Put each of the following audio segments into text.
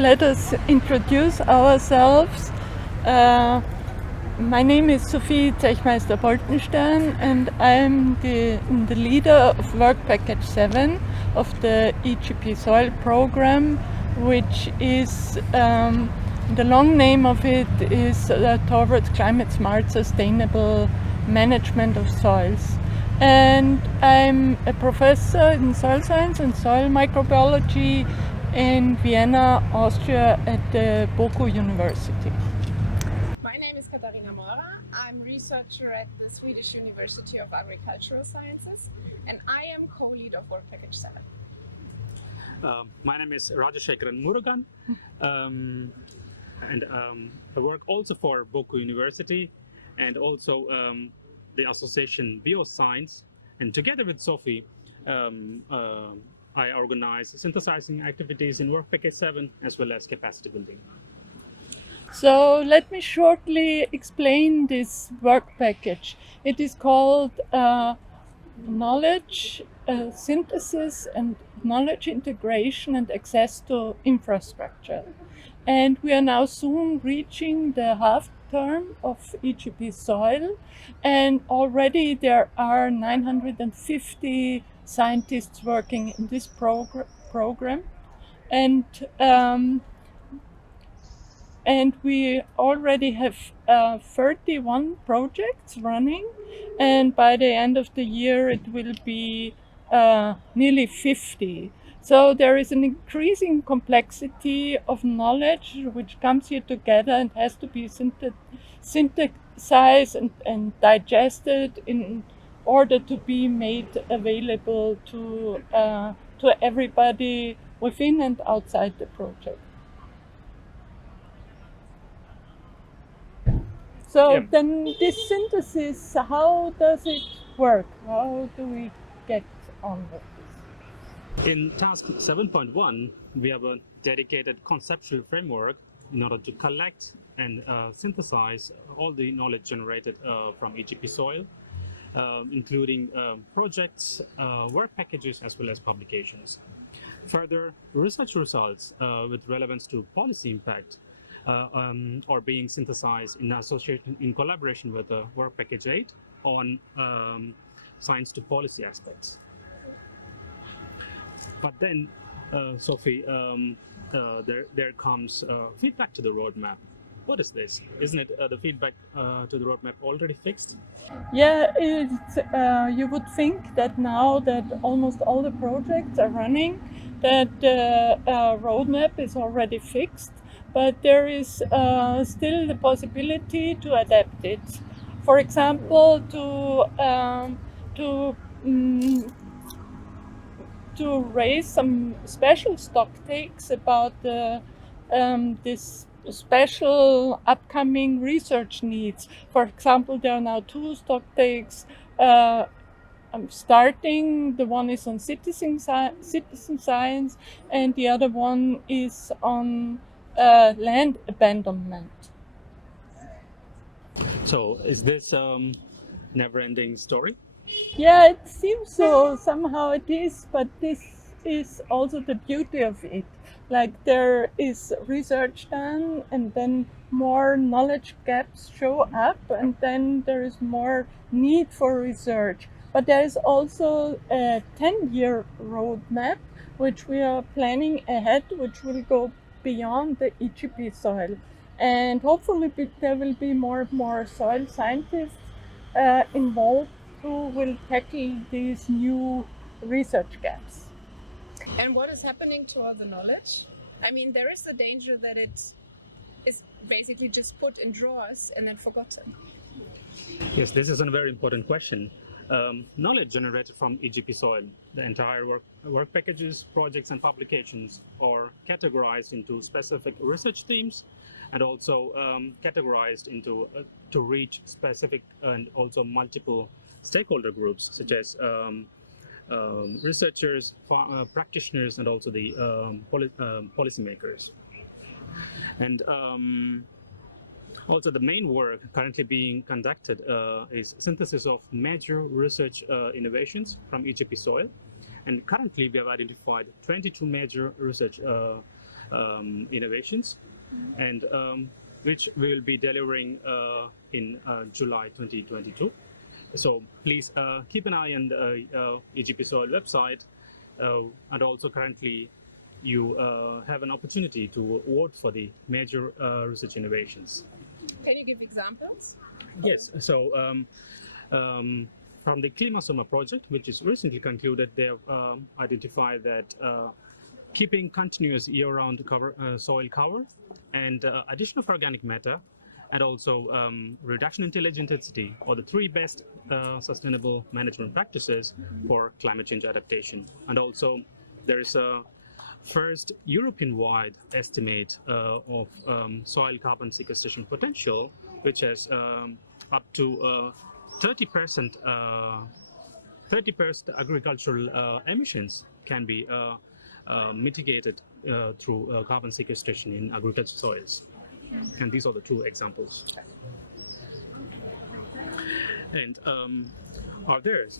let us introduce ourselves. My name is Sophie Zechmeister-Boltenstern, and I'm the leader of Work Package 7 of the EJP SOIL program, which is, the long name of it is Towards Climate Smart Sustainable Management of Soils. And I'm a professor in soil science and soil microbiology in Vienna, Austria at the Boku University. My name is Katharina Mora. I'm a researcher at the Swedish University of Agricultural Sciences, and I am co-lead of Work Package 7. My name is Rajashekaran Murugan, and I work also for Boku University and also the association Bioscience, and together with Sophie I organize synthesizing activities in Work Package 7 as well as capacity building. So let me shortly explain this work package. It is called knowledge synthesis and knowledge integration and access to infrastructure. And we are now soon reaching the half term of EJP SOIL, and already there are 950 scientists working in this program. And we already have 31 projects running, and by the end of the year it will be nearly 50. So there is an increasing complexity of knowledge which comes here together and has to be synthesized and digested in order to be made available to everybody within and outside the project. So then this synthesis, how does it work? How do we get on with this? In task 7.1, we have a dedicated conceptual framework in order to collect and synthesize all the knowledge generated from EJP SOIL, including projects, work packages, as well as publications. Further, research results with relevance to policy impact are being synthesized in collaboration with Work Package 8 on science to policy aspects. But then, Sophie, there comes feedback to the roadmap. What is this? Isn't it the feedback to the roadmap already fixed? Yeah, you would think that now that almost all the projects are running, that the roadmap is already fixed, but there is still the possibility to adapt it. For example, to raise some special stock takes about this special upcoming research needs. For example, there are now 2 stock takes starting. The one is on citizen science, and the other one is on land abandonment. So is this never-ending story? Yeah, it seems so. Somehow it is, but this is also the beauty of it. Like, there is research done, and then more knowledge gaps show up, and then there is more need for research. But there is also a 10-year roadmap, which we are planning ahead, which will go beyond the EJP SOIL. And hopefully there will be more and more soil scientists involved who will tackle these new research gaps. And what is happening to all the knowledge? I mean, there is the danger that it is basically just put in drawers and then forgotten. Yes, this is a very important question. Knowledge generated from EJP SOIL, the entire work packages, projects, and publications are categorized into specific research themes, and also categorized into to reach specific and also multiple stakeholder groups, such as researchers, practitioners, and also the policymakers. And also, the main work currently being conducted is synthesis of major research innovations from EJP SOIL. And currently, we have identified 22 major research innovations, and which we will be delivering in July 2022. So please keep an eye on the EJP SOIL website, and also currently you have an opportunity to vote for the major research innovations. Can you give examples? Yes, so from the Klimasummer project, which is recently concluded, they have identified that keeping continuous year-round soil cover and addition of organic matter and also reduction in tillage intensity are the three best sustainable management practices for climate change adaptation. And also there is a first European-wide estimate of soil carbon sequestration potential, which has up to 30% agricultural emissions can be mitigated through carbon sequestration in agricultural soils. And these are the two examples. And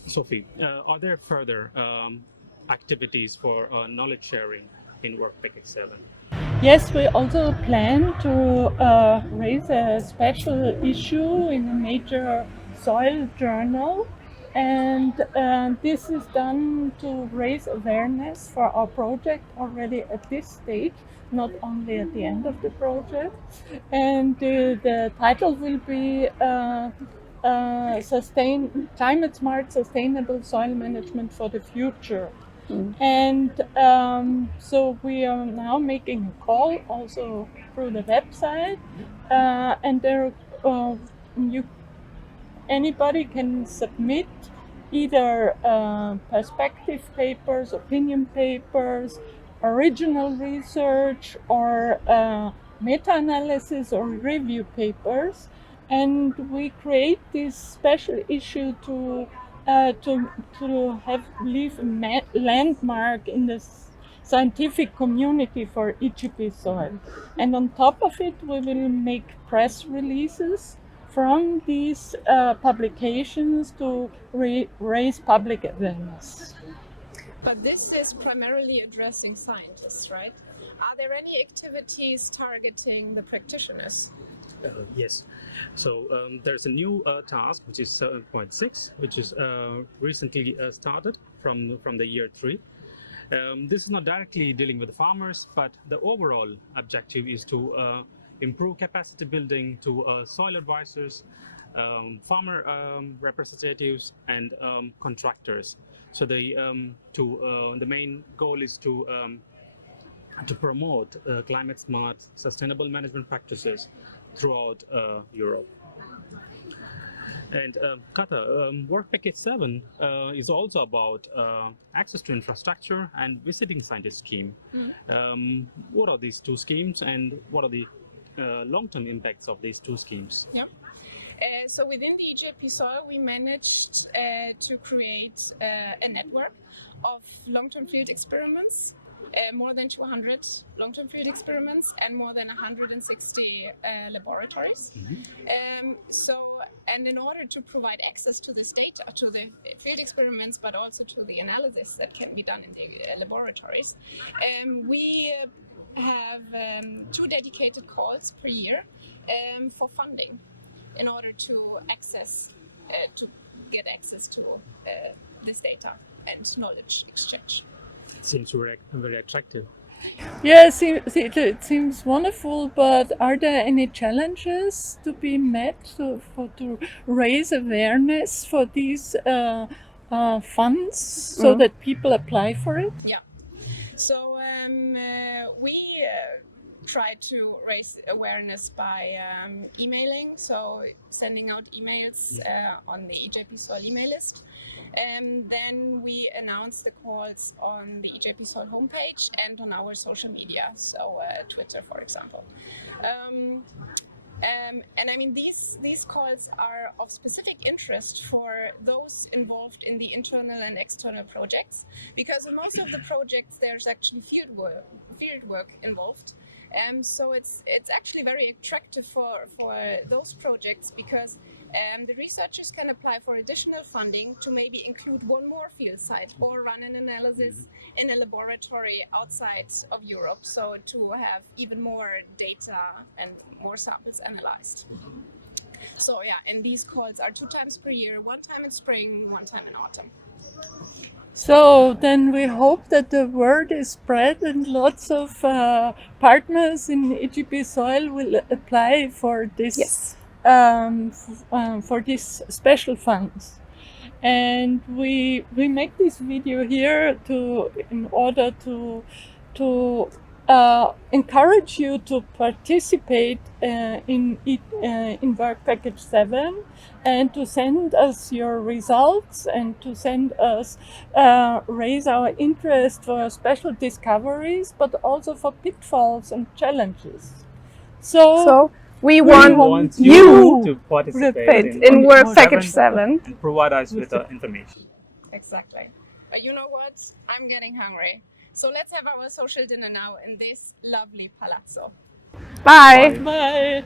Sophie, are there further activities for knowledge sharing in Work Package 7? Yes, we also plan to raise a special issue in a major soil journal, and this is done to raise awareness for our project already at this stage, not only at the end of the project. And the title will be Climate Smart Sustainable Soil Management for the Future. And so we are now making a call also through the website, and there anybody can submit either perspective papers, opinion papers, original research, or meta-analysis or review papers, and we create this special issue to leave a landmark in the scientific community for EJP soil. And on top of it, we will make press releases from these publications to raise public awareness. But this is primarily addressing scientists, right? Are there any activities targeting the practitioners? Yes. So there's a new task, which is 7.6, which is recently started from the year 3. This is not directly dealing with the farmers, but the overall objective is to improve capacity building to soil advisors, farmer representatives, and contractors. So the main goal is to promote climate smart, sustainable management practices throughout Europe. And Kata, Work Package 7 is also about access to infrastructure and visiting scientist scheme. What are these two schemes, and what are the long-term impacts of these two schemes? Yep. So within the EJP SOIL, we managed to create a network of long-term field experiments, more than 200 long-term field experiments, and more than 160 laboratories. And in order to provide access to this data, to the field experiments, but also to the analysis that can be done in the laboratories, we have 2 dedicated calls per year for funding in order to get access to this data and knowledge exchange. Seems very attractive. Yes, it seems wonderful, but are there any challenges to be met to raise awareness for these funds so that people apply for it? Yeah. So we try to raise awareness by emailing, so sending out emails on the EJP SOIL email list. And then we announce the calls on the EJP SOIL homepage and on our social media, so Twitter, for example. And I mean, these calls are of specific interest for those involved in the internal and external projects, because in most of the projects there's actually field work involved. So it's actually very attractive for those projects, because the researchers can apply for additional funding to maybe include one more field site or run an analysis in a laboratory outside of Europe, so to have even more data and more samples analyzed. So yeah, and these calls are 2 times per year, 1 time in spring, 1 time in autumn. So then we hope that the word is spread and lots of partners in EJP Soil will apply for this. Yes. For these special funds, and we make this video here in order to encourage you to participate in Work Package 7 and to send us your results and to send us raise our interest for special discoveries, but also for pitfalls and challenges. So we want you to participate in Work Package 7. and provide us with the information. Exactly. But you know what? I'm getting hungry. So let's have our social dinner now in this lovely palazzo. Bye.